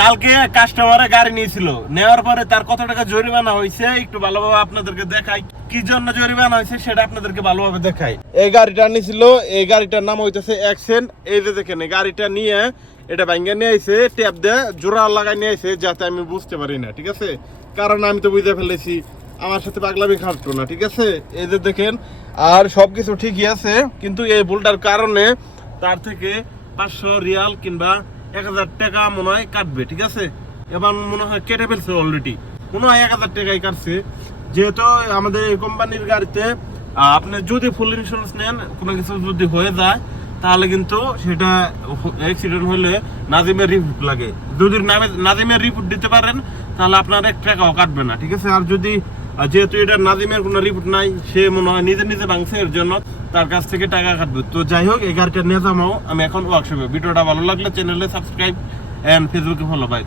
কালকে কাস্টমারে গাড়ি নিয়েছিল, নেওয়ার পরে তার কত টাকা জরিমানা হয়েছে একটু ভালোভাবে আপনাদেরকে দেখাই। কি জন্য জরিমানা হয়েছে সেটা আপনাদেরকে ভালোভাবে দেখাই। এই গাড়িটা নিয়েছিল, এই গাড়িটার নাম হইতেছে অ্যাকসেন্ট। এই যে দেখেন, এই গাড়িটা নিয়ে এটা ভাঙ্গা নিয়ে আইছে, ট্যাপ দিয়ে জোড়া লাগাই নিয়ে আইছে, যাতে আমি বুঝতে পারি না, ঠিক আছে? কারণ আমি তো বুঝতে ফেলেছি, আমার সাথে পাগলামি খাটতো না, ঠিক আছে? এই যে দেখেন, আর সবকিছু ঠিকই আছে, কিন্তু এই ভুলটার কারণে তার থেকে 500 রিয়াল কিংবা 1000 টাকা মনে হয় কাটবে, ঠিক আছে? এবার মনে হয় কেটে ফেলছে অলরেডি, মনে হয় 1000 টাকাই কাটছে। যেহেতু আমাদের এই কোম্পানির গাড়িতে আপনি যদি ফুল ইন্স্যুরেন্স নেন, কোনো কিছু যদি হয়ে যায় তাহলে কিন্তু সেটা অ্যাক্সিডেন্ট হলে নাজিমের রিপোর্ট লাগে। যদি নাজিমের রিপোর্ট দিতে পারেন তাহলে আপনার 1 টাকাও কাটবে না, ঠিক আছে? আর যদি যেহেতু এটা নাজিমের কোনো রিপোর্ট নাই, সে মনে হয় নিজে নিজে ভাঙছে, এর জন্য তার কাছ থেকে টাকা কাটবে। তো যাই হোক, এই গাড়িটা নিয়ে যাবো আমি এখন ওয়ার্কশপে। ভিডিওটা ভালো লাগলে চ্যানেলে সাবস্ক্রাইব এন্ড ফেসবুকে ফলো। বাই।